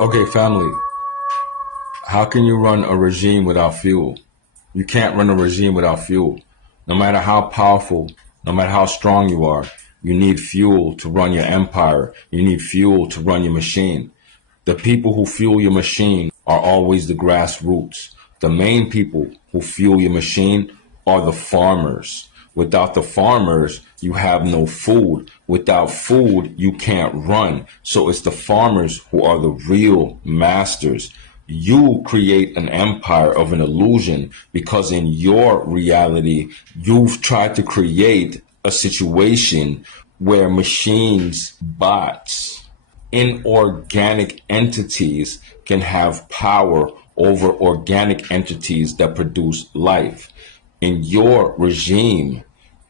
Okay, family, how can you run a regime without fuel? You can't run a regime without fuel. No matter how powerful, no matter how strong you are, you need fuel to run your empire. You need fuel to run your machine. The people who fuel your machine are always the grassroots. The main people who fuel your machine are the farmers. Without the farmers, you have no food. Without food, you can't run. So it's the farmers who are the real masters. You create an empire of an illusion because in your reality, you've tried to create a situation where machines, bots, inorganic entities can have power over organic entities that produce life. In your regime,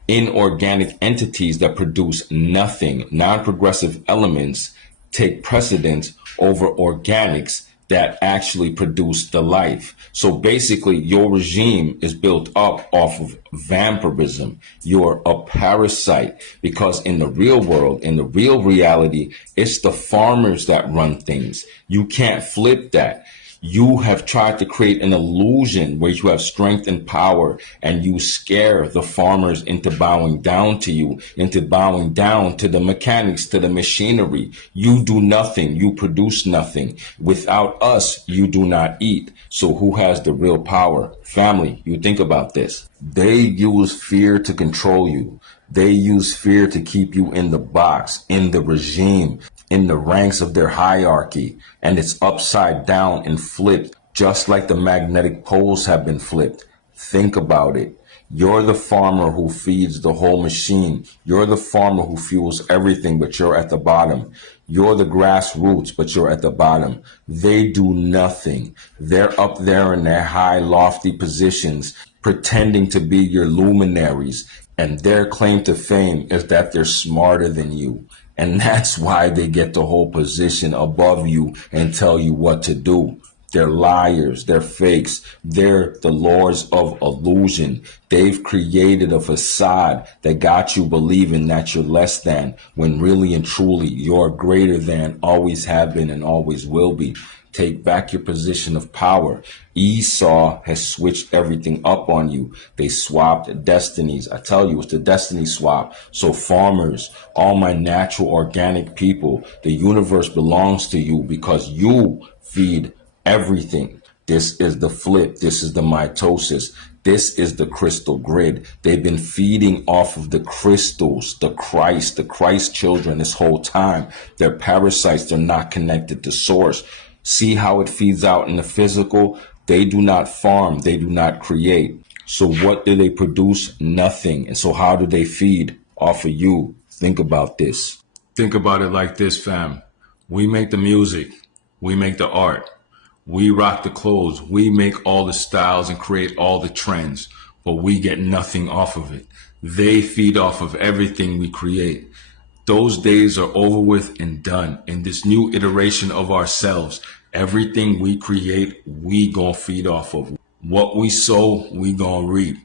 inorganic entities that produce nothing, non-progressive elements, take precedence over organics that actually produce the life. So basically, your regime is built up off of vampirism. You're a parasite because in the real world, in the real reality, it's the farmers that run things. You can't flip that. You have tried to create an illusion where you have strength and power, and you scare the farmers into bowing down to you, into bowing down to the mechanics, to the machinery. You do nothing. You produce nothing. Without us, you do not eat. So who has the real power? Family, you think about this. They use fear to control you. They use fear to keep you in the box, in the regime, in the ranks of their hierarchy, and it's upside down and flipped, just like the magnetic poles have been flipped. Think about it. You're the farmer who feeds the whole machine. You're the farmer who fuels everything, but you're at the bottom. You're the grassroots, but you're at the bottom. They do nothing. They're up there in their high, lofty positions, pretending to be your luminaries. And their claim to fame is that they're smarter than you. And that's why they get to hold position above you and tell you what to do. They're liars. They're fakes. They're the lords of illusion. They've created a facade that got you believing that you're less than, when really and truly you're greater than, always have been and always will be. Take back your position of power. Esau has switched everything up on you. They swapped destinies. I tell you, it's the destiny swap. So farmers, all my natural organic people, the universe belongs to you because you feed everything. This is the flip. This is the mitosis. This is the crystal grid. They've been feeding off of the crystals, the Christ children this whole time. They're parasites. They're not connected to source. See how it feeds out in the physical? They do not farm. They do not create. So what do they produce? Nothing. And so how do they feed? Off of you. Think about this. Think about it like this, fam. We make the music. We make the art. We rock the clothes. We make all the styles and create all the trends, but we get nothing off of it. They feed off of everything we create. Those days are over with and done. In this new iteration of ourselves, everything we create, we gonna feed off of. What we sow, we gonna reap.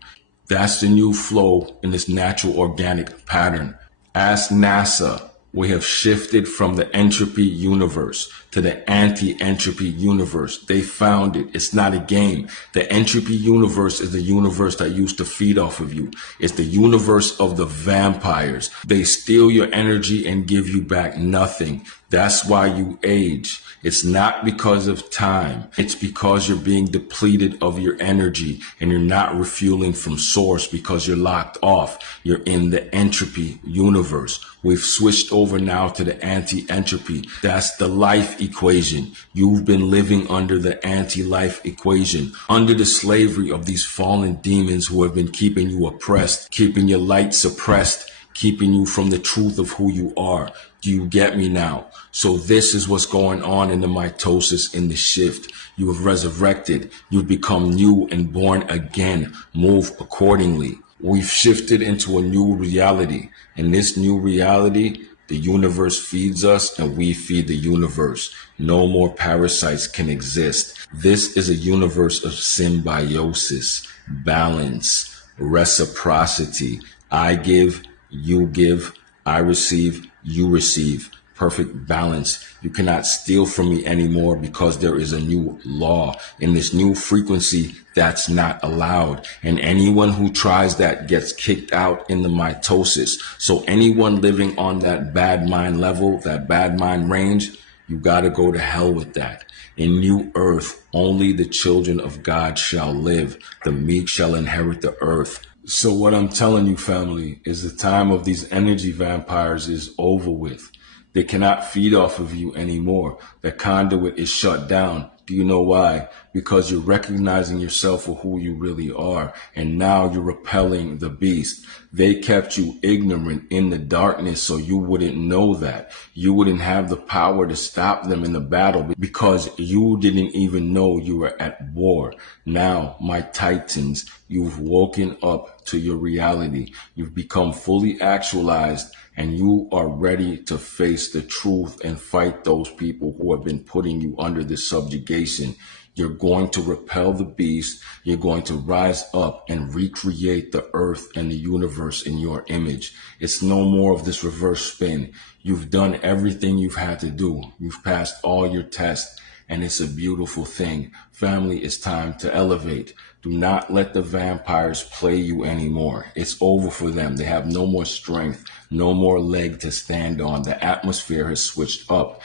That's the new flow in this natural organic pattern. Ask NASA. We have shifted from the entropy universe to the anti-entropy universe. They found it. It's not a game. The entropy universe is the universe that used to feed off of you. It's the universe of the vampires. They steal your energy and give you back nothing. That's why you age. It's not because of time. It's because you're being depleted of your energy and you're not refueling from source because you're locked off. You're in the entropy universe. We've switched over now to the anti-entropy. That's the life equation. You've been living under the anti-life equation, under the slavery of these fallen demons who have been keeping you oppressed, keeping your light suppressed, keeping you from the truth of who you are. Do you get me now? So this is what's going on in the mitosis, in the shift. You have resurrected. You've become new and born again. Move accordingly. We've shifted into a new reality. In this new reality, the universe feeds us and we feed the universe. No more parasites can exist. This is a universe of symbiosis, balance, reciprocity. I give, you give, I receive, you receive. perfect balance. You cannot steal from me anymore because there is a new law. In this new frequency, that's not allowed. And anyone who tries that gets kicked out in the mitosis. So anyone living on that bad mind level, that bad mind range, you got to go to hell with that. In new earth, only the children of God shall live. The meek shall inherit the earth. So what I'm telling you, family, is the time of these energy vampires is over with. They cannot feed off of you anymore. The conduit is shut down. Do you know why? Because you're recognizing yourself for who you really are. And now you're repelling the beast. They kept you ignorant in the darkness so you wouldn't know that. You wouldn't have the power to stop them in the battle because you didn't even know you were at war. Now, my titans, you've woken up to your reality. You've become fully actualized, and you are ready to face the truth and fight those people who have been putting you under this subjugation. You're going to repel the beast. You're going to rise up and recreate the earth and the universe in your image. It's no more of this reverse spin. You've done everything you've had to do. You've passed all your tests, and it's a beautiful thing. Family, it's time to elevate. Do not let the vampires play you anymore. It's over for them. They have no more strength, no more leg to stand on. The atmosphere has switched up.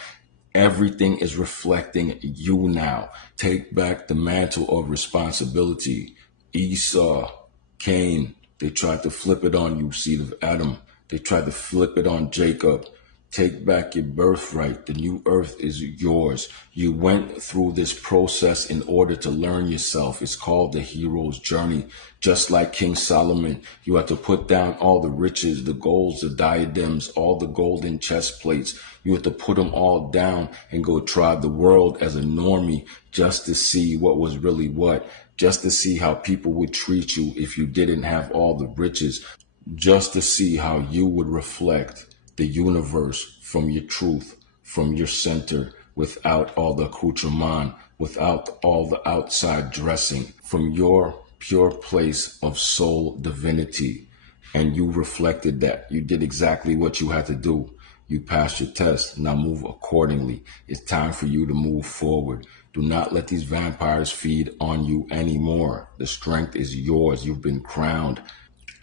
Everything is reflecting you now. Take back the mantle of responsibility. Esau, Cain, they tried to flip it on you, seed of Adam. They tried to flip it on Jacob. Take back your birthright. The new earth is yours. You went through this process in order to learn yourself. It's called the hero's journey. Just like King Solomon, you had to put down all the riches, the golds, the diadems, all the golden chest plates. You had to put them all down and go try the world as a normie just to see what was really what, just to see how people would treat you if you didn't have all the riches, just to see how you would reflect the universe from your truth, from your center, without all the accoutrement, without all the outside dressing, from your pure place of soul divinity. And you reflected that. You did exactly what you had to do. You passed your test. Now move accordingly. It's time for you to move forward. Do not let these vampires feed on you anymore. The strength is yours. You've been crowned.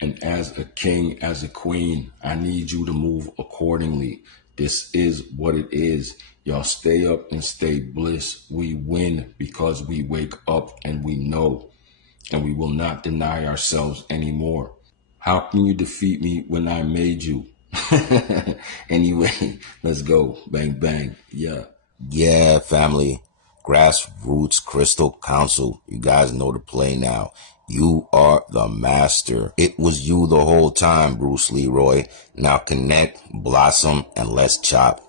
And as a king, as a queen, I need you to move accordingly. This is what it is. Y'all stay up and stay bliss. We win because we wake up and we know. And we will not deny ourselves anymore. How can you defeat me when I made you? Anyway, let's go. Bang, bang. Yeah. Yeah, family. Grassroots Crystal Council. You guys know the play now. You are the master. It was you the whole time, Bruce Leroy. Now connect, blossom, and let's chop.